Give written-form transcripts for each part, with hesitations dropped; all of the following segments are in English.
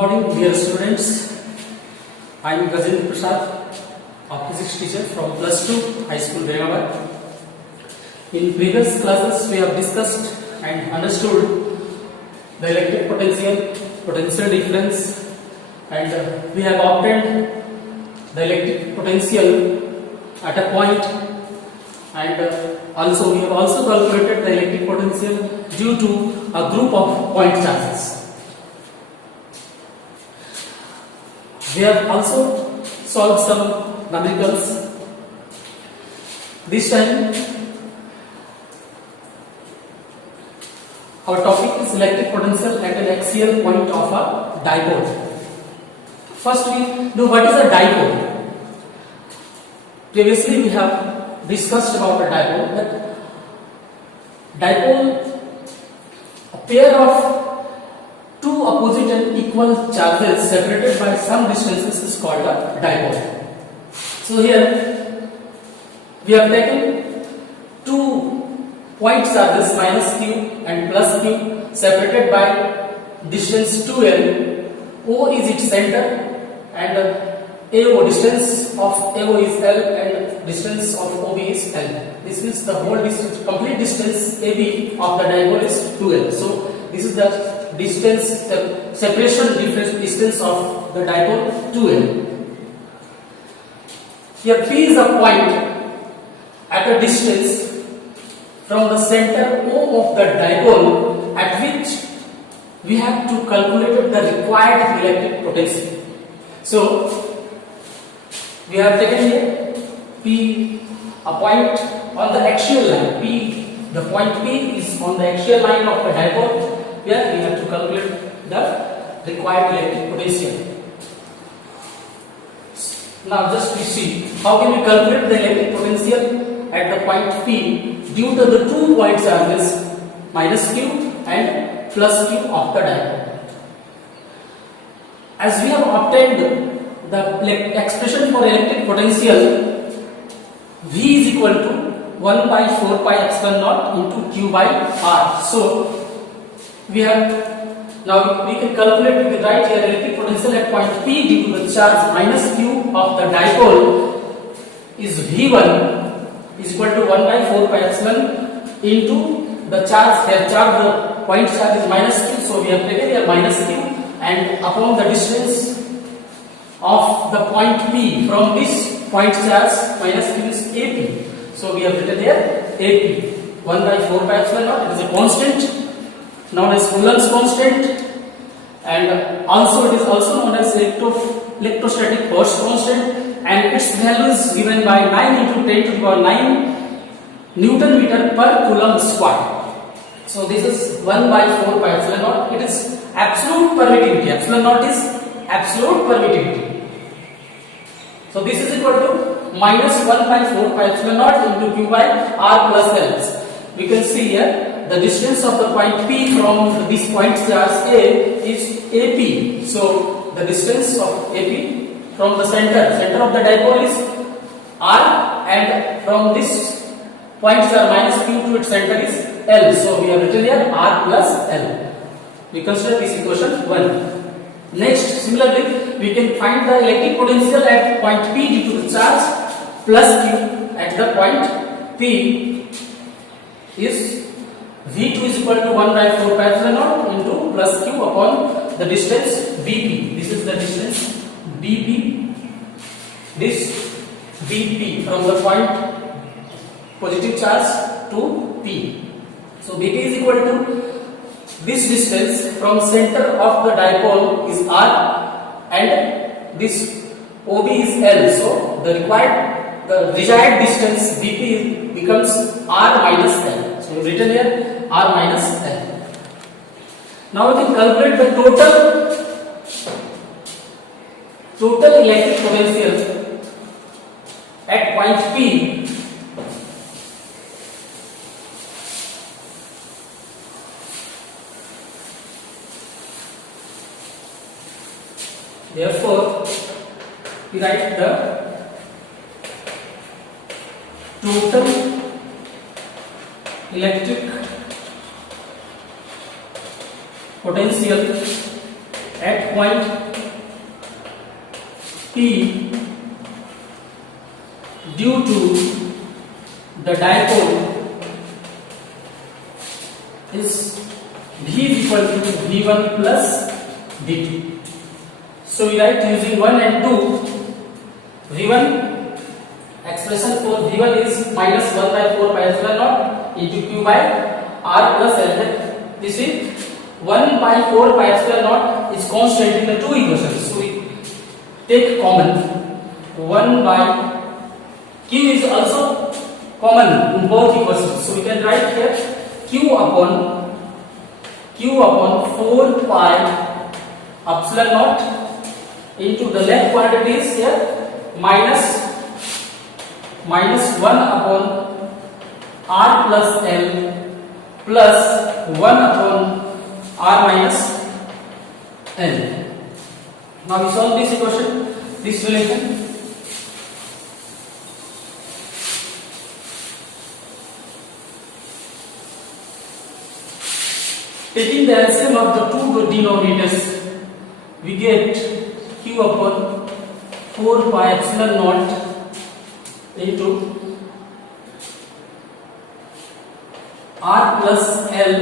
morning, dear students. I am Gajendra Prasad, a physics teacher from plus 2 high school Vengabad. In previous classes, we have discussed and understood the electric potential, potential difference, and we have obtained the electric potential at a point, and also we have also calculated the electric potential due to a group of point charges. We have also solved some numericals. This time our topic is electric potential at an axial point of a dipole. First we know what is a dipole. Previously we have discussed about a dipole. That dipole, a pair of two opposite and equal charges separated by some distances, is called a dipole. So here we have taken two point charges minus q and plus q separated by distance 2l. O is its center and AO, distance of AO is L and distance of OB is L. This means the whole distance, complete distance AB of the dipole is 2l. So this is the distance, the separation difference distance of the dipole 2l. Here P is a point at a distance from the center O of the dipole at which we have to calculate the required electric potential. So we have taken here P, a point on the axial line. P, the point P is on the axial line of the dipole. Here we have to calculate the required electric potential. Now just we see how can we calculate the electric potential at the point P due to the 2 point charges minus q and plus q of the dipole. As we have obtained the expression for electric potential, V is equal to 1 by 4 pi epsilon naught into q by r. So we have now we can calculate, we can write here electric potential at point P due to the charge minus q of the dipole is V1 is equal to 1 by 4 pi epsilon into the charge, here charge, the point charge is minus q, so we have taken here minus q, and upon the distance of the point P from this point charge minus q is AP. So we have written here AP 1 by 4 pi epsilon naught. It is a constant known as Coulomb's constant, and also it is also known as electrostatic force constant, and its value is given by 9 into 10 to the power 9 Newton meter per Coulomb square. So this is 1 by 4 pi epsilon naught. It is absolute permittivity. Epsilon naught is absolute permittivity. So this is equal to minus 1 by 4 pi epsilon naught into q by r plus L. We can see here the distance of the point P from this point charge A is AP. So the distance of AP from the center of the dipole is R, and from this point charge minus Q to its center is L. So we have written here R plus L. We consider this equation 1. Next, similarly, we can find the electric potential at point P due to the charge plus Q at the point P is V2 is equal to 1 by 4 pi epsilon naught into plus q upon the distance BP. This is the distance BP. This BP from the point positive charge to P. So BP is equal to this distance from center of the dipole is R, and this OB is L. So the desired distance BP becomes R minus L. So we have written here R minus L. Now we can calculate the total electric potential at point P therefore we write the total electric potential at point P, due to the dipole is V is equal to V1 plus V2. So we write using 1 and 2, V1 expression for V1 is minus 1 by 4 pi epsilon naught into Q by R plus L. This is 1 by 4 pi epsilon naught is constant in the two equations. So we take common 1 by Q is also common in both equations. So we can write here Q upon 4 pi epsilon naught into the left quantity is here minus 1 upon R plus L plus 1 upon R minus L. Now we solve this equation, this relation. Taking the LCM of the two denominators, we get Q upon 4 pi epsilon naught into R plus L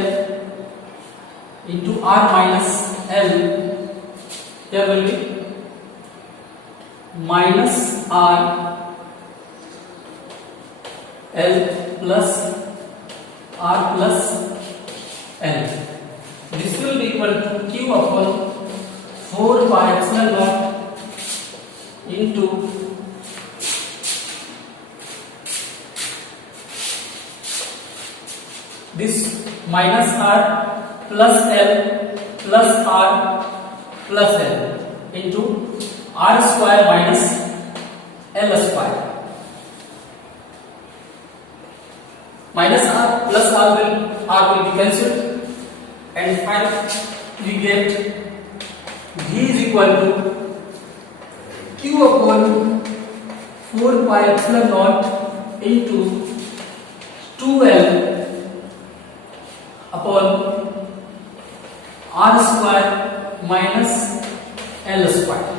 into R minus L. Here will be minus R L plus R plus L. This will be equal to Q upon 4 pi epsilon naught into this minus R plus L plus R plus L into R square minus L square. Minus R plus R will be cancelled, and finally we get V is equal to Q upon 4 pi epsilon naught into 2L upon R square minus L square.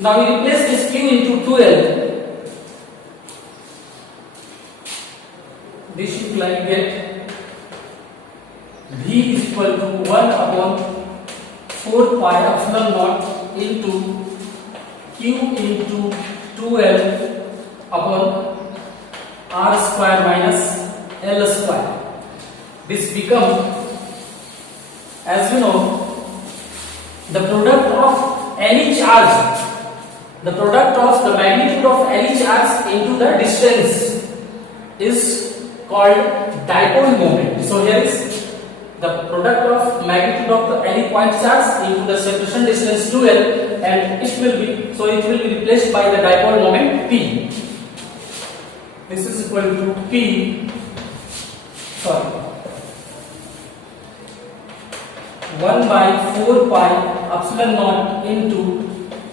Now we replace this Q into 2L. This should like get V is equal to 1 upon 4 pi epsilon naught into Q into 2L upon R square minus L square. This becomes, as you know, the product of any charge, the product of the magnitude of any charge into the distance is called dipole moment. So here is the product of magnitude of any point charge into the separation distance 2L, and it will be replaced by the dipole moment P. This is equal to P, 1 by 4 pi epsilon naught into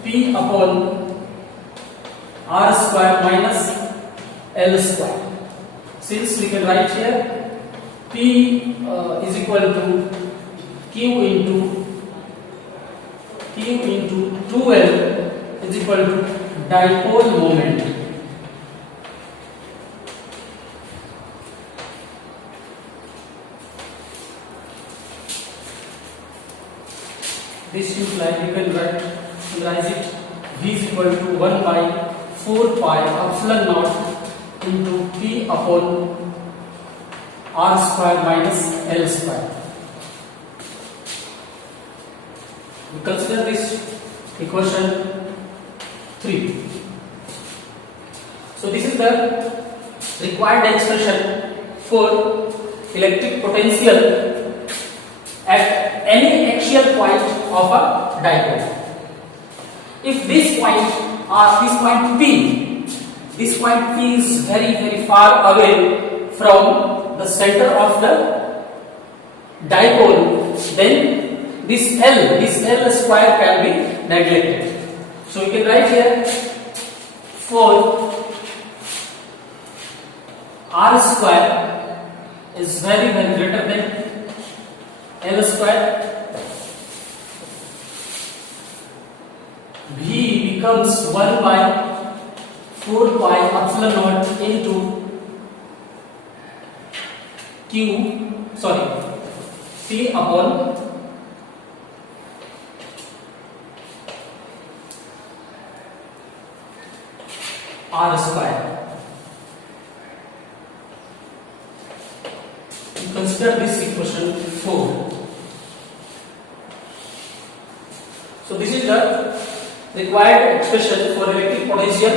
P upon R square minus L square. Since we can write here P is equal to Q into 2L is equal to dipole moment. This implies we can write it V is equal to 1 by 4 pi epsilon naught into P upon R square minus L square. We consider this equation 3. So this is the required expression for electric potential at any axial point of a dipole. If this point P is very far away from the center of the dipole, then this L square can be neglected. So we can write here for r square is very greater than L square, V becomes 1 by 4 pi epsilon naught into P upon R square. Consider this equation 4. So this is the required expression for electric potential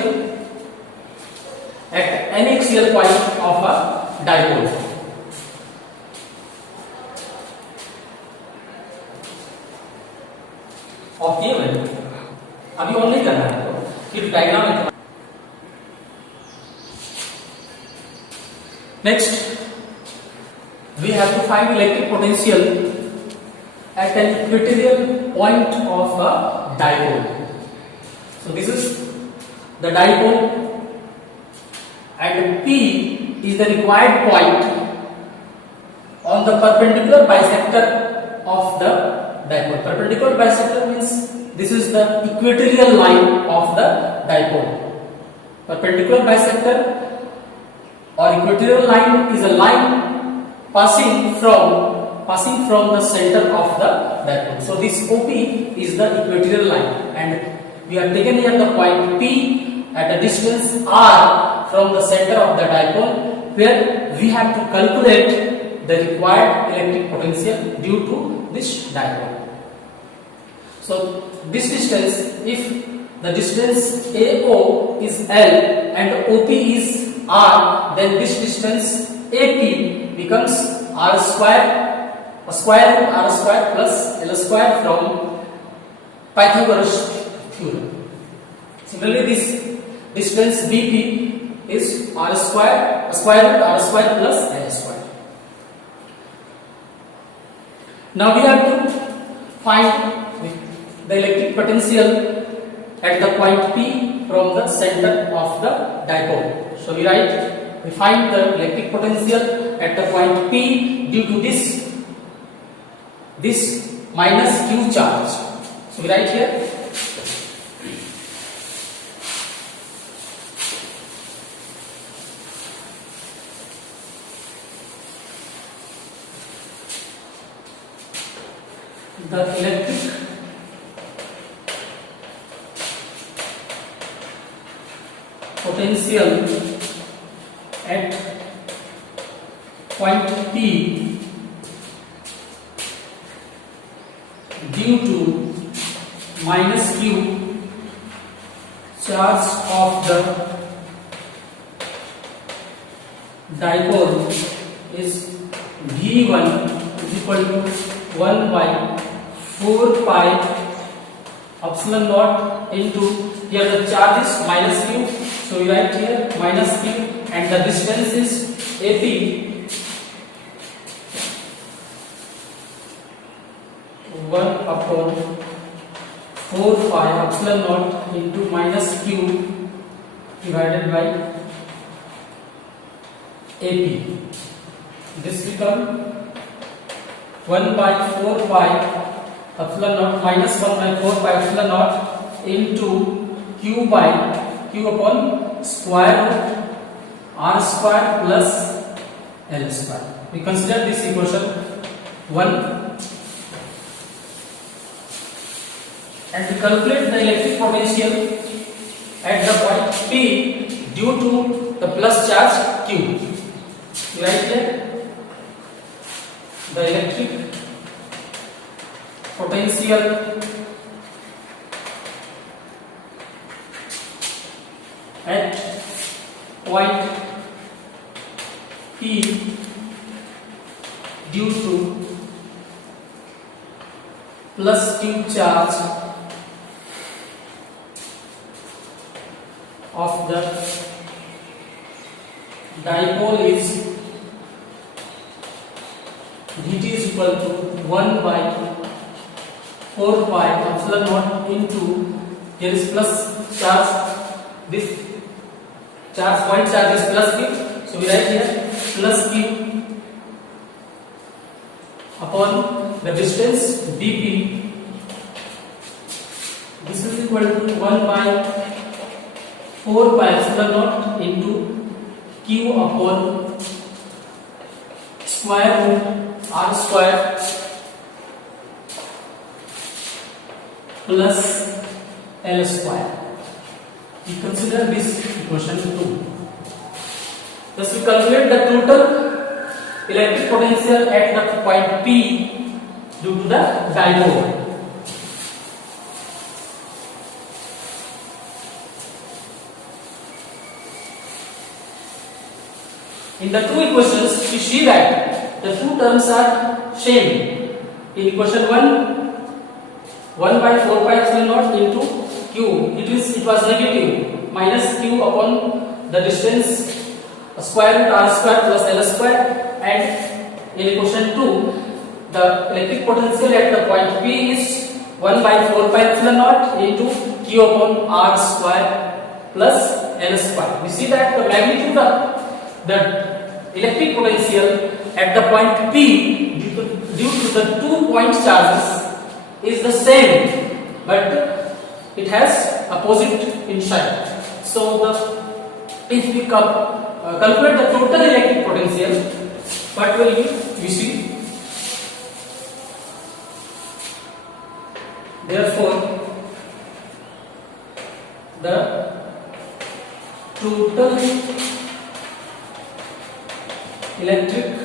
at any axial point of a dipole. Okay अभी on नहीं करना है तो फिर diagram है. Next, we have to find electric potential at an equatorial point of a dipole. So this is the dipole, and P is the required point on the perpendicular bisector of the dipole. Perpendicular bisector means this is the equatorial line of the dipole. Perpendicular bisector or equatorial line is a line passing from the center of the dipole. So this OP is the equatorial line, and we have taken here the point P at a distance r from the center of the dipole, where we have to calculate the required electric potential due to this dipole. So this distance, if the distance AO is L and OP is R, then this distance AP becomes R square, a square root R square plus L square from Pythagoras theorem. Similarly, this distance BP is R square, a square root R square plus L square. Now we have to find the electric potential at the point P from the center of the dipole. So we find the electric potential at the point P due to this minus Q charge. So we write here the electric potential at point P due to minus Q charge of the dipole is V1 is equal to 1 by 4 pi epsilon naught into, here the charge is minus Q, so we write here minus Q, and the distance is AP, one upon 4 pi epsilon naught into minus Q divided by AP. This become 1 by 4 pi epsilon naught minus 1 by 4 pi epsilon naught into Q upon square root R square plus L square. We consider this equation 1 and to calculate the electric potential at the point P due to the plus charge Q. Right here the electric potential at point P due to plus Q charge of the dipole is dt is equal to 1 by 4 pi epsilon naught into, here is plus charge, this charge point charge is plus q, so we write here plus q upon the distance dp. This is equal to 1 by 4 pi epsilon naught into q upon square root r square plus l square. We consider this equation 2. Thus we calculate the total electric potential at the point P due to the dipole. In the two equations, we see that the two terms are same. In equation 1, 1 by 4 pi epsilon naught into q, it was negative, minus q upon the distance square root r square plus l square, and in equation 2, the electric potential at the point P is 1 by 4 pi epsilon naught into q upon r square plus l square. We see that the magnitude of the electric potential at the point P due to the 2 point charges is the same, but it has opposite inside. So if we calculate the total electric potential, what will we see? Therefore, the total electric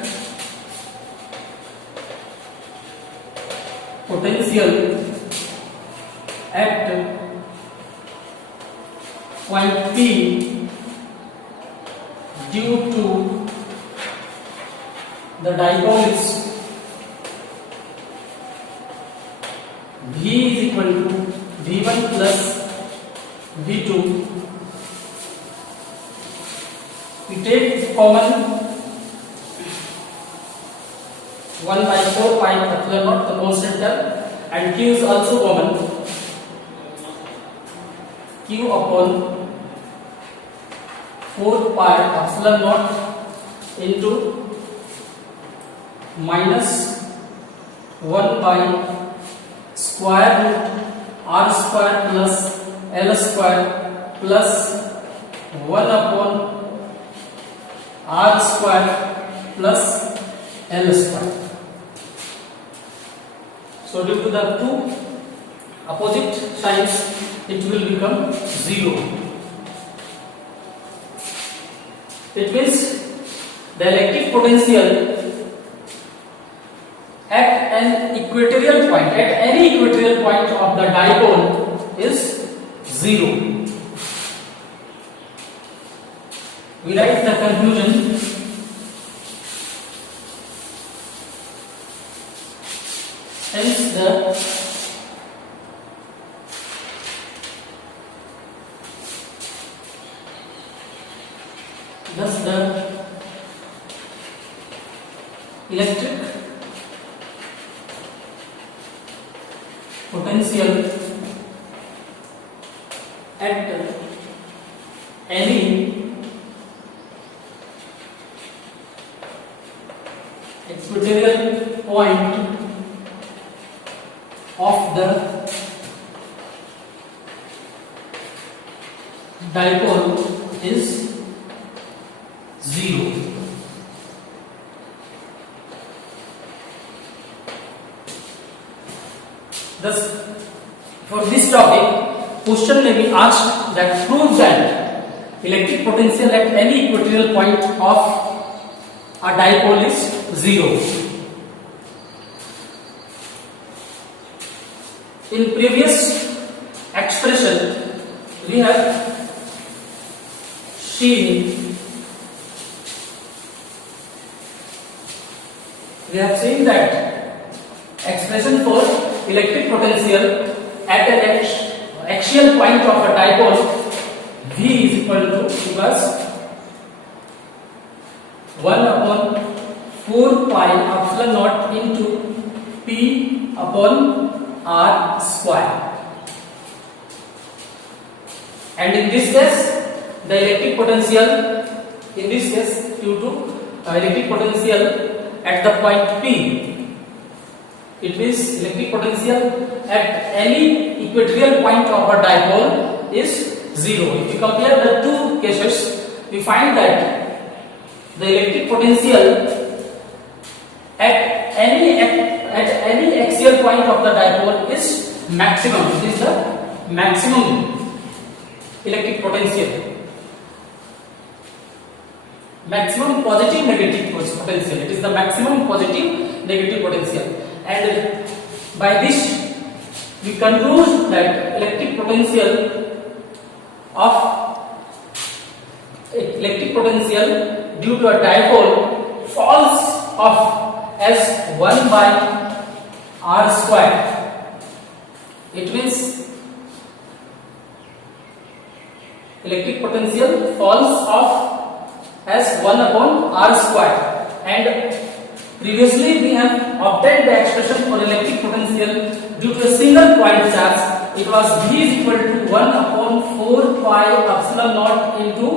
potential at point P due to the dipole is V is equal to V1 plus V2. We take common 1 by 4 pi epsilon naught, the constant term, and q is also common. Q upon 4 pi epsilon naught into minus 1 by square root r square plus l square plus 1 upon r square plus l square. So due to the two opposite signs, it will become 0. It means the electric potential at an equatorial point, at any equatorial point of the dipole is 0. We write the conclusion. Hence thus the electric potential at any equatorial point of the dipole is 0. Thus, for this topic, question may be asked that prove that electric potential at any equatorial point of a dipole is 0. In previous expression, we have seen that expression for electric potential at an axial point of a dipole V is equal to plus 1 upon 4 pi epsilon naught into P upon R square. And in this case, the electric potential in this case due to electric potential at the point P. It means electric potential at any equatorial point of a dipole is zero. If you compare the two cases, we find that the electric potential at any axial point of the dipole is maximum. It is the maximum electric potential, maximum positive negative potential. It is the maximum positive negative potential, and by this we conclude that electric potential due to a dipole falls off as 1 by r square. It means electric potential falls off as 1 upon r square, and previously we have obtained the expression for electric potential due to a single point charge. It was V is equal to 1 upon 4 pi epsilon naught into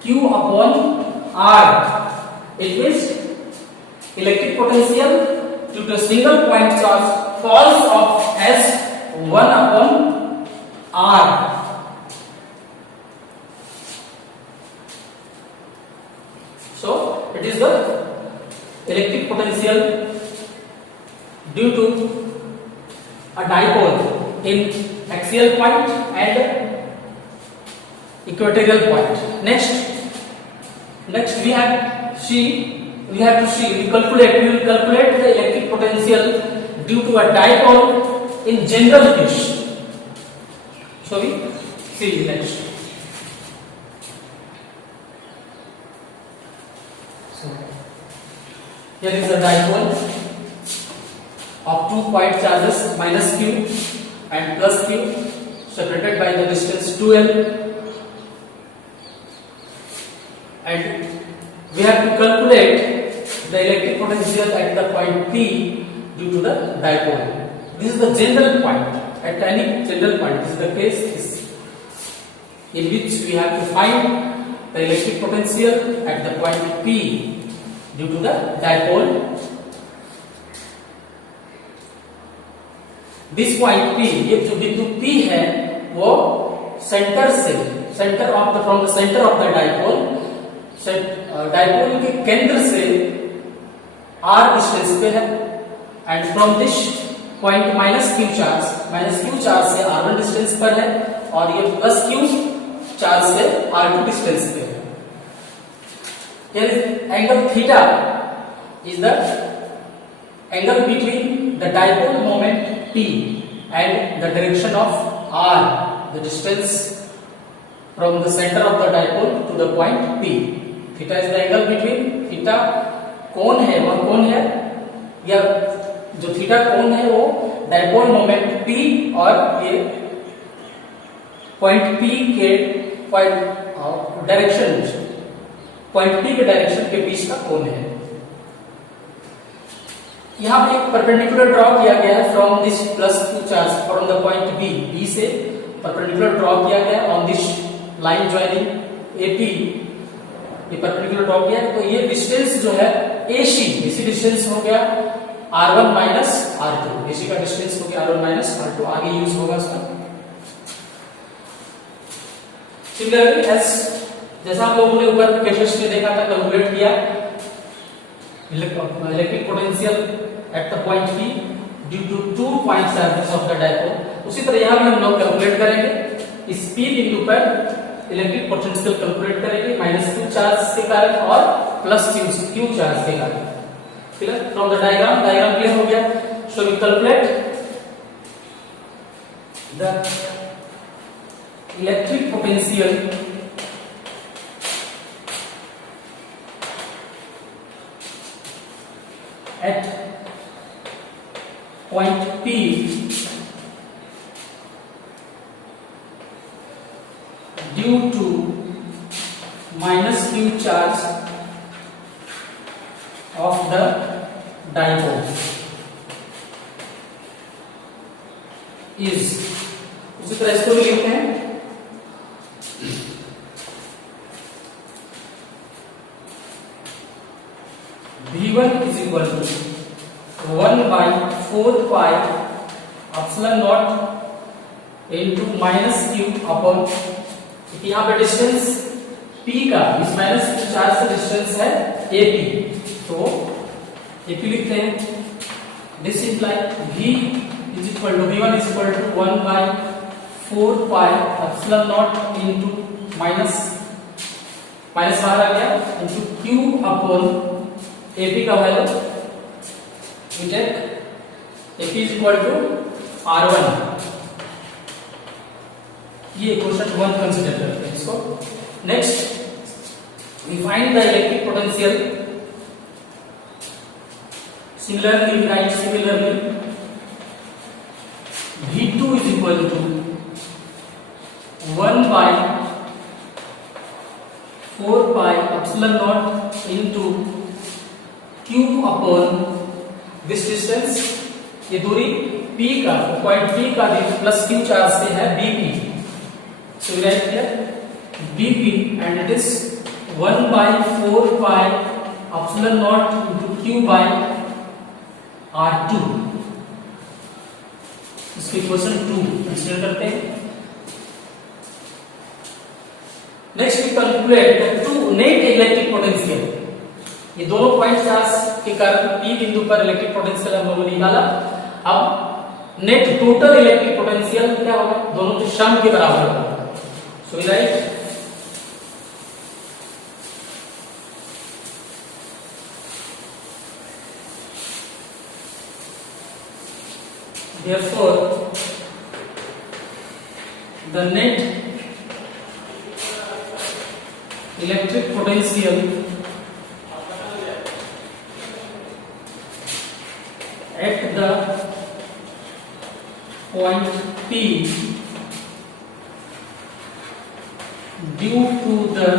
Q upon R. It means electric potential due to a single point charge falls off as 1 upon R. So it is the electric potential due to a dipole in axial point and equatorial point. Next we have we will calculate the electric potential due to a dipole in general case. So we see next. So here is a dipole of 2 point charges minus q and plus q separated by the distance 2l, and we have to calculate the electric potential at the point P due to the dipole. This is the general point. At any general point, this is the case in which we have to find the electric potential at the point P due to the dipole. This point P, ये जो बिंदु P है वो centre of the from the centre of the dipole के केंद्र से r distance पे है, and from this point minus Q charge से r1 डिस्टेंस पर है, और ये प्लस क्यू चार्ज से r2 डिस्टेंस पे है. Here angle theta is the angle between the dipole moment P and the direction of r, the distance from the center of the dipole to the point P. Theta is the angle between, theta कोण है, वह कोण है, या जो theta कोण है वो डाइपोल मोमेंट P और ये पॉइंट P के पॉइंट P के डायरेक्शन के बीच का कोण है. यहाँ पे एक परपेंडिकुलर ड्रॉ किया गया है from this plus Q charge from the point B से परपेंडिकुलर ड्रॉ किया गया है on this line joining AP. ये परपेंडिकुलर ड्रॉ किया है, तो ये डिस्टेंस जो है AC डिस्टेंस हो गया R1 माइनस R2. AC का डिस्टेंस हो गया R1 माइनस R2, आगे यूज होगा उसका. सिमिलरली एज जैसा हम लोगों ने ऊपर केसेस में देखा था, कैलकुलेट किया electric potential at the point P due to 2 point charges of the dipole, उसी तरह यहां भी हम लोग कैलकुलेट करेंगे. इस P बिंदु पर इलेक्ट्रिक पोटेंशियल कैलकुलेट करेंगे माइनस क्यू चार्ज के कारण और प्लस क्यू चार्ज के कारण. Clear? From the diagram clear हो गया. So we calculate the electric potential at point P due to minus q charge of the dipole is, उसी तरह इसको भी लिखते हैं is equal to 1 by 4 pi epsilon not into minus Q upon, यहाँ पे डिस्टेंस p का इस माइनस चार्ज से डिस्टेंस है AP, तो AP लिखते हैं. This imply v is equal to v1 is equal to 1 by 4 pi epsilon not into minus बाहर आ गया into q अपॉन AP का वैल्यू we take AP is equal to R1. ये क्वेश्चन 1 कंसीडर करते हैं इसको. Next we find the electric potential. Similarly V2 is equal to 1 by 4 pi epsilon naught into q upon this distance. ये दूरी P का point P का plus Q charge से है BP. So we write here BP and it is 1 by 4 pi epsilon naught into Q by R2. इसकी equation 2 consider करते हैं. Next we calculate the two net electric potential. ये दोनों point charge के कारण P बिंदु पर इलेक्ट्रिक पोटेंशियल हम लोगों ने निकाला. अब नेट टोटल इलेक्ट्रिक पोटेंशियल क्या होगा, दोनों के सम के बराबर होगा. So we write therefore the net electric potential at the point P due to the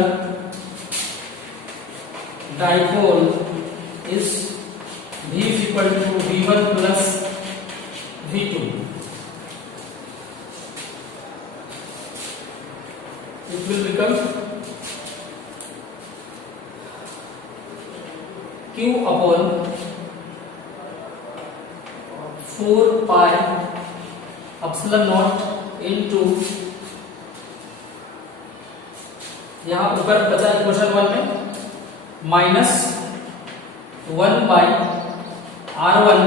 dipole is V is equal to V1 plus V2. It will become Q upon 4 pi epsilon naught into, यहां ऊपर बचा equation 1 में minus 1 by R1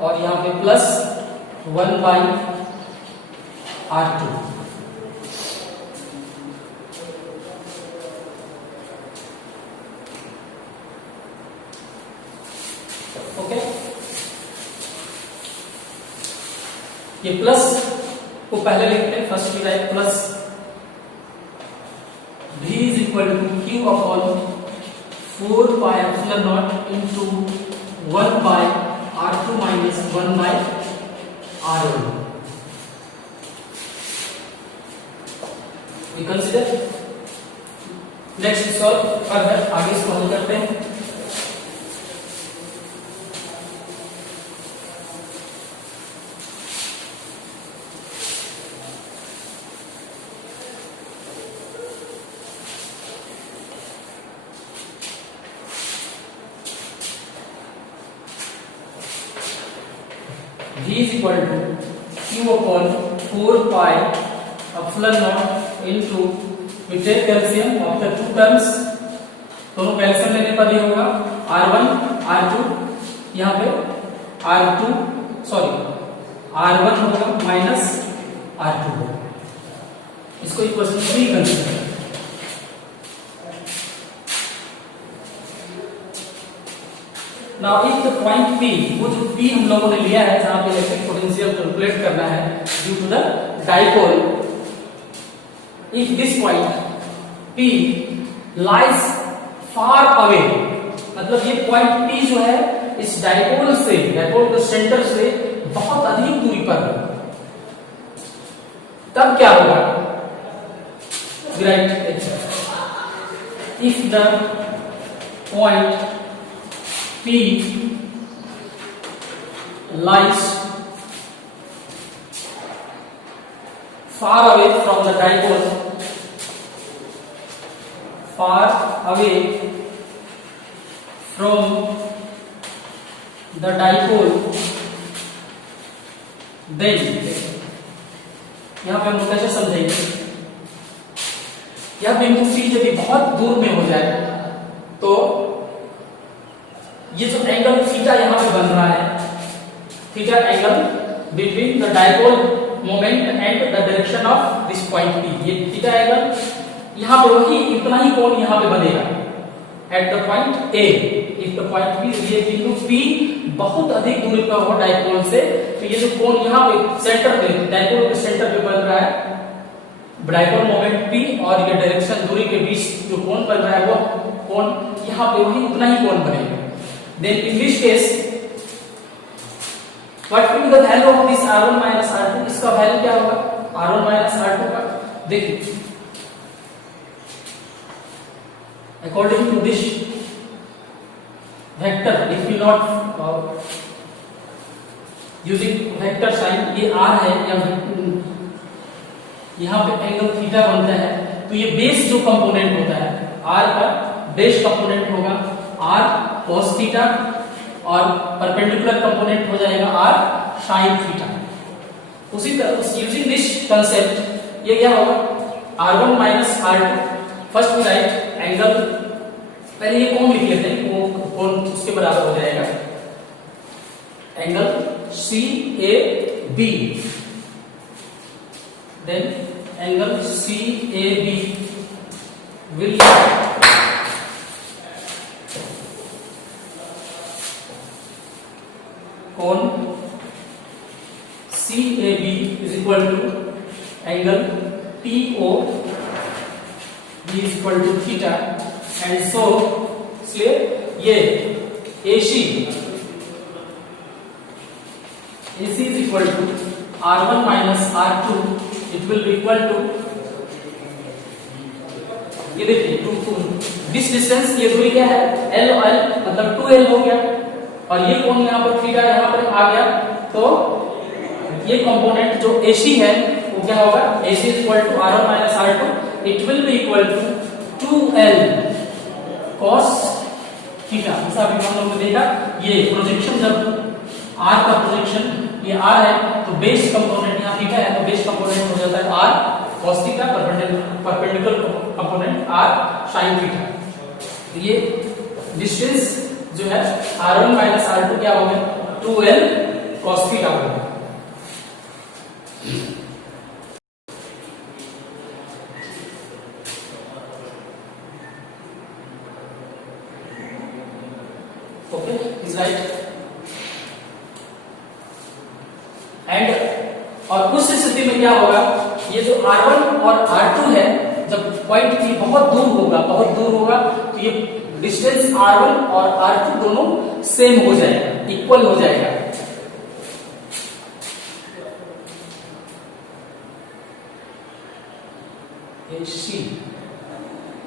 और यहां पे plus 1 by R2. Okay, ये plus को पहले लिखते हैं. फर्स्ट की right plus V is equal to Q upon 4 pi epsilon naught into 1 by R2 minus 1 by R1. We consider. Next solve further, आगे इसको हल करते हैं. V is equal to Q upon 4 pi epsilon naught into, we take LCM of the two terms. दोनों का LCM लेने पर ये होगा R1 R2, यहाँ पे R1 होगा माइनस R2 होगा. इसको equation 3 consider. Now if the point P, वो जो P हम लोगों ने लिया है जहां पे इलेक्ट्रिक पोटेंशियल कैलकुलेट करना है due to the dipole, if this point P lies far away, मतलब ये पॉइंट P जो है इस डाइपोल के सेंटर से बहुत अधिक दूरी पर, तब क्या होगा, right, if the point P lies far away from the dipole, far away from the dipole, then यहां पे हम कैसे समझेंगे, यह बिंदु P यदि बहुत दूर में हो जाए तो ये जो एंगल थीटा यहां पे बन रहा है, theta angle between the dipole moment and the direction of this point P, ये थीटा एंगल यहां पे वही इतना ही कोण यहां पे बनेगा eight the point A। If the point P, ये बिंदु P बहुत अधिक दूरी पर हो डाइपोल से, तो ये जो कोण यहां पे सेंटर पे, डाइपोल के सेंटर पे बन रहा है, डाइपोल मोमेंट P और ये डायरेक्शन दूरी के बीच जो कोण बन रहा है वो कोण यहां पे वही उतना ही कोण बनेगा। Then in this case what will be the value of this r1 r2, इसका वैल्यू क्या होगा r1 r2 का, देखिए according to this vector, if you not using vector sign, ये r है या यहां पे एंगल थीटा बनता है, तो ये बेस जो कंपोनेंट होता है r का बेस कंपोनेंट होगा r cos थीटा और परपेंडिकुलर कंपोनेंट हो जाएगा r sin थीटा। उसी तरह यूजिंग दिस कंसेप्ट ये क्या होगा r1 r2, first we write angle, पहले ये कोण लिख लेते हैं, वो कोण उसके बराबर हो जाएगा angle CAB, then angle CAB will कोण CAB is equal to angle TO, B is equal to theta, and so इसलिए ये AC is equal to r1 minus r2, it will be equal to, ये देखिए this distance, ये दूरी क्या है L, मतलब 2L हो गया, और ये कोण यहाँ पर थीटा यहाँ पर आ गया, तो ये कंपोनेंट जो AC है वो क्या होगा AC is equal to r1 minus r2, it will be equal to 2L cos theta. जैसा अभी हम लोगों ने देखा, ये प्रोजेक्शन जब r का प्रोजेक्शन ये r है तो बेस कंपोनेंट यहाँ थीटा है, तो बेस कंपोनेंट हो जाता है r cos theta, perpendicular component r sin theta. तो ये डिस्टेंस जो है r1 r2 क्या हो गया 2L cos थीटा हो गया। Okay, is right. एंड और उस स्थिति में क्या होगा, ये जो r1 और r2 है, जब पॉइंट P बहुत दूर होगा तो ये डिस्टेंस r1 और r2 दोनों सेम हो जाएगा, इक्वल हो जाएगा। AC,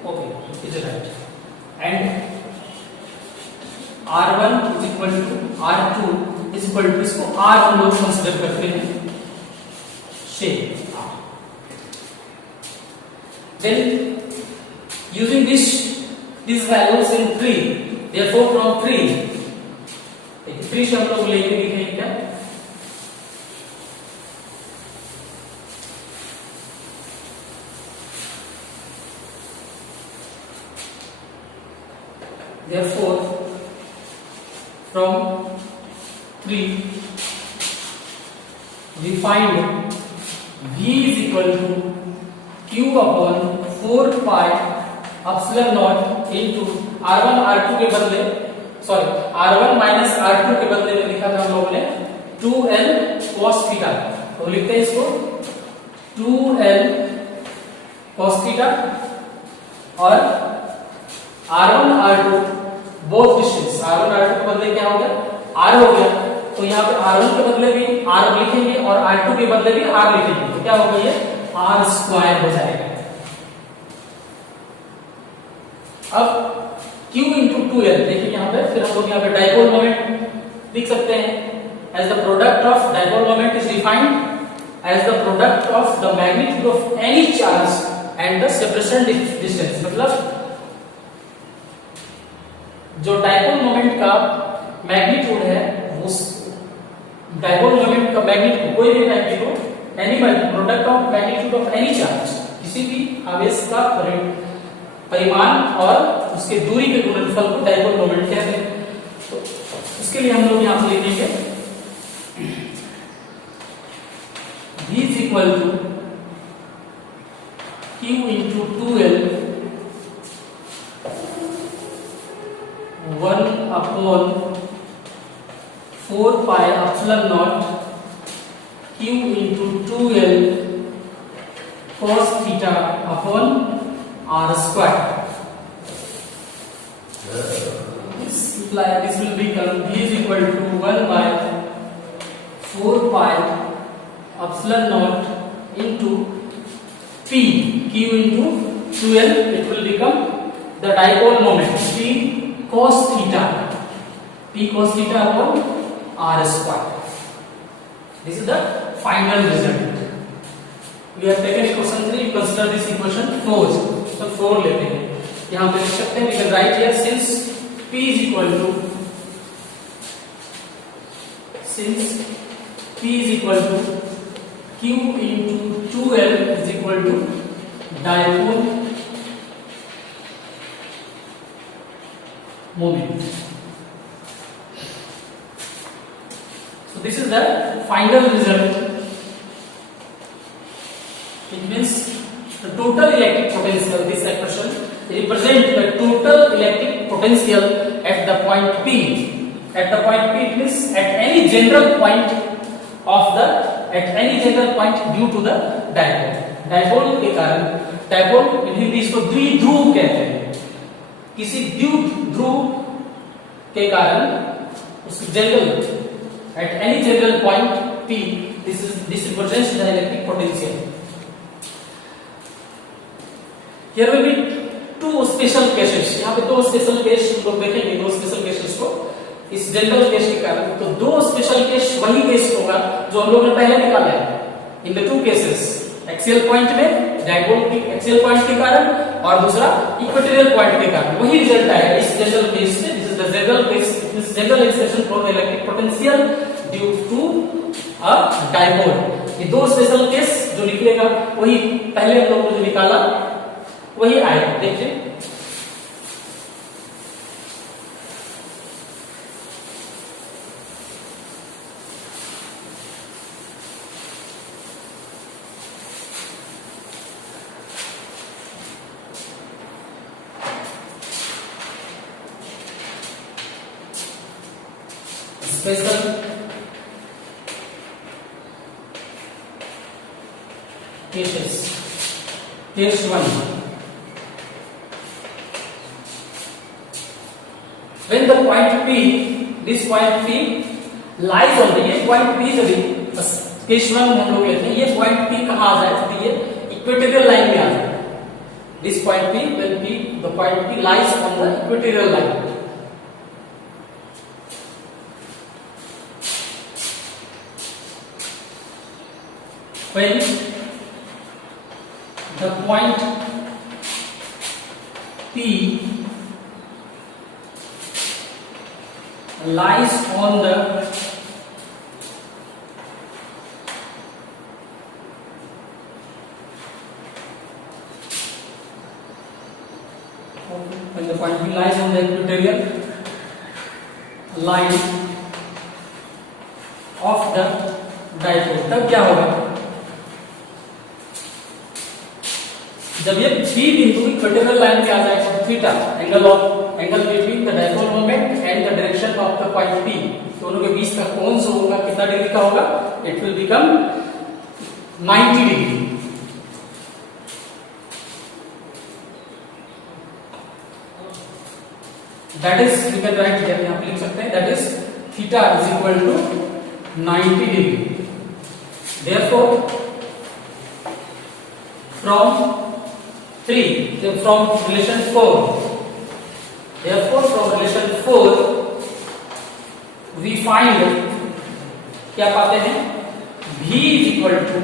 okay, is right. And r1 is equal to r2 is equal to, इसको r हम लोग कंसीडर करते हैं shape. Then using these values in 3, therefore from 3 से हम लोग लेके लिखेंगे क्या, therefore from 3 we find V is equal to Q upon 4 pi epsilon naught into R1 R2 के बदले, सॉरी R1 minus R2 के बदले में लिखा था हम लोगों ने 2L cos थीटा, तो लिखते हैं इसको 2L cos थीटा, और R1 R2 both distance, R1 R2 के बदले क्या हो गया R हो गया, तो यहाँ पे R1 के बदले भी R लिखेंगे और R2 के बदले भी R लिखेंगे, तो क्या होगा ये R स्क्वायर हो जाएगा। अब Q इंटू 2L, देखिए यहाँ पे, फिर हम लोग यहाँ पे डाइपोल मोमेंट लिख सकते हैं, as the product of dipole moment is defined as the product of the magnitude of any charge and the separation distance, मतलब जो डाइपोल मोमेंट का मैग्नीट्यूड है डायपोल मोमेंट का मैग्नीट्यूड, कोई भी magnitude, any product of magnitude of any charge, किसी भी आवेश का परिमाण और उसके दूरी के गुणनफल को डायपोल मोमेंट कहते हैं। तो उसके लिए हम लोग यहां पर लिखेंगे V is equal to Q into 2L 1 upon 4 pi epsilon naught Q into 2L cos theta upon R square. This will become V is equal to 1 by 4 pi epsilon naught into P, Q into 2L, it will become the dipole moment P cos theta upon R square. This is the final result. We have taken equation 3, you consider this equation 4. So 4 लेते हैं, यहाँ पे लिख सकते हैं, we can write here since P is equal to Q into 2L is equal to dipole moment. So this is the final result. It means the total electric potential, this expression represents the total electric potential at the point P. At the point P, it means at any general point due to the dipole. Dipole के कारण, dipole Hindi इसको द्विध्रुव कहते हैं। किसी द्विध्रुव के कारण उसकी general, at any general point P, this represents the electric potential. Here will be two special cases. यहाँ पे दो special case हम लोग देखेंगे, दो special cases को इस जनरल केस के कारण। तो दो स्पेशल केस वही केस होगा जो हम लोग ने पहले निकाला है। In the two cases, axial point में डायपोल की एक्सियल पॉइंट के कारण और दूसरा इक्वेटोरियल पॉइंट के कारण, वही रिजल्ट आएगा इस जनरल केस से। This is the general case, this general expression for the electric potential due to a dipole. ये दो स्पेशल केस जो निकलेगा वही पहले हम लोग ने निकाला वही आएगा। देखिए special cases. Case 1, when the point P, this point P lies on the, ये point P जब केस 1 हम लोग लेते हैं, ये point P कहाँ आ जाए? तो ये इक्वेटोरियल लाइन में आ जाए। This point P, when P, the point P lies on the equatorial line. When the point P lies on the equatorial line of the dipole, तब क्या होगा? जब ये P बिंदु इक्वेटोरियल लाइन पे आ जाएगा, theta angle between the dipole moment and the direction of the point P, दोनों के बीच का कोण जो होगा कितना डिग्री का होगा? It will become 90 degree. That is, we can write here, यहां पे लिख सकते हैं, that is theta is equal to 90 degree. Therefore from relation 4, therefore from relation 4 we find, क्या पाते हैं? V is equal to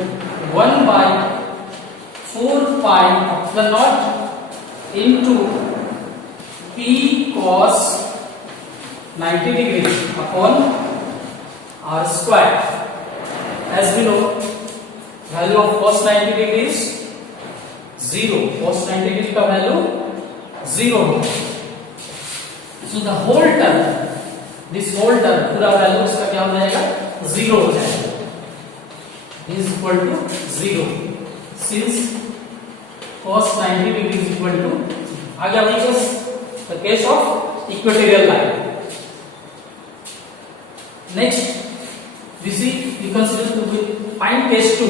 1 by 4 pi epsilon naught into P cos 90 degree upon R square. As we know, value of cos 90 degree is 0. Cos 90 degree का value 0 होगा. So the whole term, this whole term पूरा value उसका क्या हो जाएगा? 0 हो जाएगा. Is equal to 0. Since cos 90 degree is equal to, आगे हमारे पास the case of equatorial line. Next, we consider to be find case 2.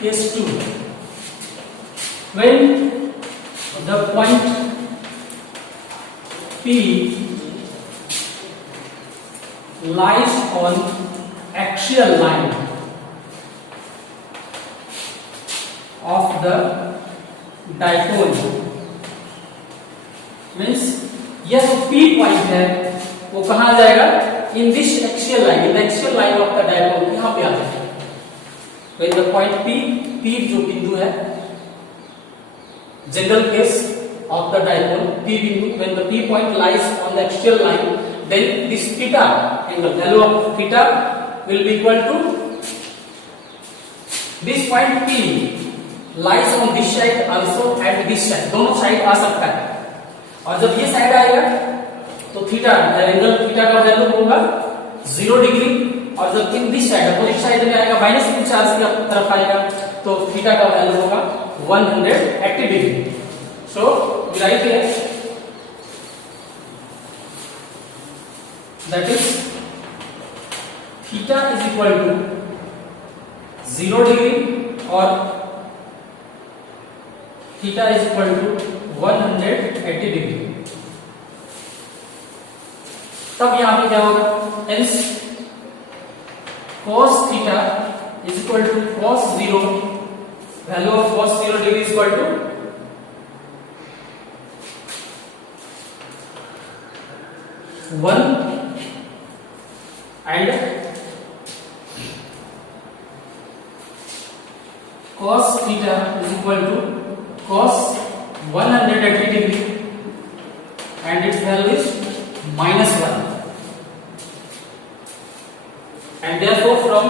Case 2. When the point P lies on axial line of the dipole, means यह जो P point है वो कहाँ आ जाएगा? In this axial line, in axial line of the dipole, यहाँ पे आ जाएगा. When the point P जो बिंदु है, general case of the dipole, P बिंदु, when the P point lies on the axial line, then this theta and the value of theta will be equal to this point P lies on this side also and this side, दोनों side आ सकता है. और जब ये side आएगा तो theta angle theta का value होगा 0 डिग्री, और जब in this side opposite side में आएगा माइनस की चार्ज की तरफ आएगा तो थीटा का वैल्यू होगा 180 degree. So right here that is theta is equal to 0 degree और theta is equal to 180 degree. तब यहां पे क्या होगा? Hence cos theta is equal to cos 0, value of cos 0 degree is equal to one, and cos theta is equal to cos 180 degree and its value is -1. And therefore from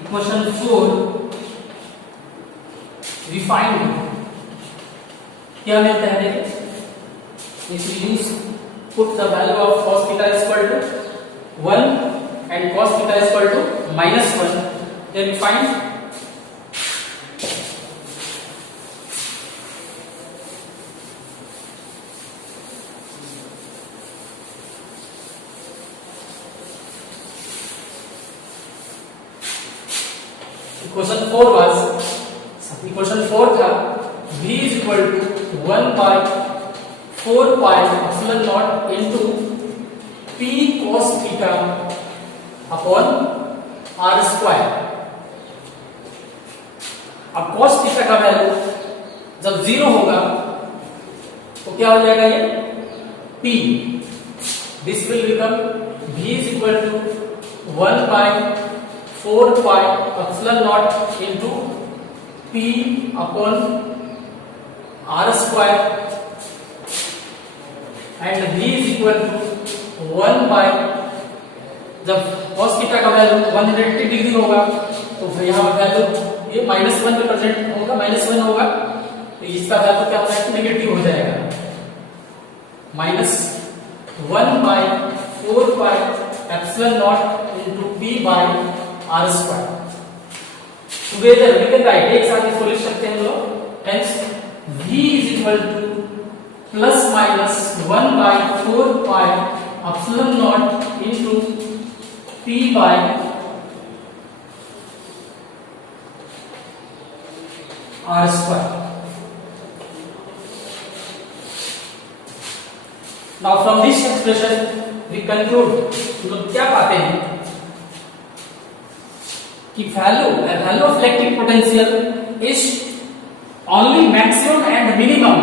equation 4 we find क्या मिलता है? देखिए, if we use put the value of cos theta is equal to 1 and cos theta is equal to -1, then we find equation 4 था v is equal to 1 by 4 pi epsilon naught into p cos theta upon r square. अब cos theta का value जब 0 होगा तो क्या हो जाएगा? ये p, this will become v is equal to 1 by 4 pi epsilon naught into p upon r square, and v is equal to 1 by, जब cos थीटा का वैल्यू 180 डिग्री होगा तो यहाँ वैल्यू ये -1 पे प्रेजेंट होगा, -1 होगा तो इसका वैल्यू क्या हो जाएगा? नेगेटिव हो जाएगा. -1 by 4 pi epsilon naught into p by r square. Together we can write, एक साथ इसको लिख सकते हैं हम लोग. Hence v is equal to plus minus 1 by 4 pi epsilon naught into p by r square. Now from this expression we conclude, तो क्या पाते हैं कि value of electric potential is only maximum and minimum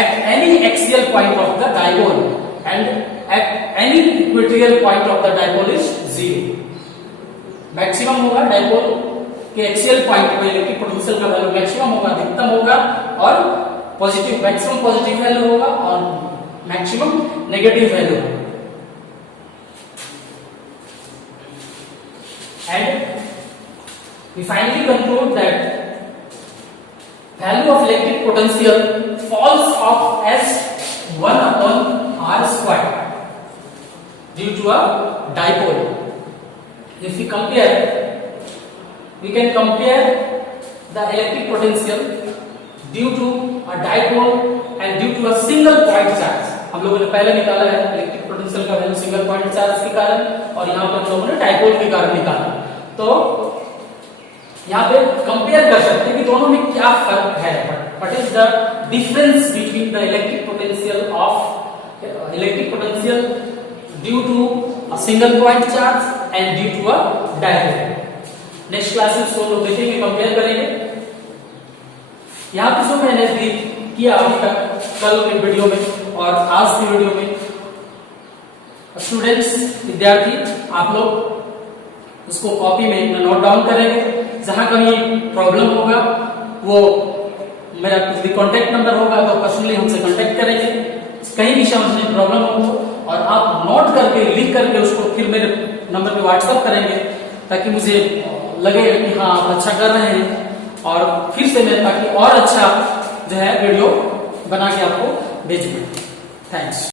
at any axial point of the dipole, and at any equatorial point of the dipole is 0. Maximum होगा dipole के axial point पे electric potential का value maximum होगा, अधिकतम होगा, और positive maximum positive value होगा और मैक्सिमम नेगेटिव वैल्यू होगा. And we finally conclude that value of electric potential falls off as 1 upon r square due to a dipole. If we compare, we can compare the electric potential due to a dipole and due to a single point charge. हम लोगों ने पहले निकाला है electric potential का value single point charge के कारण, और यहाँ पर हम लोगों ने डाइपोल के कारण निकाला. तो यहाँ पे कंपेयर कर सकते हैं कि दोनों में क्या फर्क है. What is the difference between the electric potential due to a single point charge and due to a dipole. Next class में इसको लोग देखेंगे, कंपेयर करेंगे. यहाँ पे जो मैंने किया अभी तक कल के वीडियो में और आज की वीडियो में, स्टूडेंट्स विद्यार्थी आप लोग उसको कॉपी में नोट डाउन करेंगे. जहां कहीं प्रॉब्लम होगा वो मेरा कांटेक्ट नंबर होगा तो पर्सनली हमसे कांटेक्ट करेंगे. कहीं भी समझने में प्रॉब्लम हो और आप नोट करके लिख करके उसको फिर मेरे नंबर पे व्हाट्सएप करेंगे, ताकि मुझे लगे कि हाँ आप अच्छा कर रहे हैं, और फिर से मैं ताकि और अच्छा जो है वीडियो बना के आपको भेजूंगा. थैंक्स.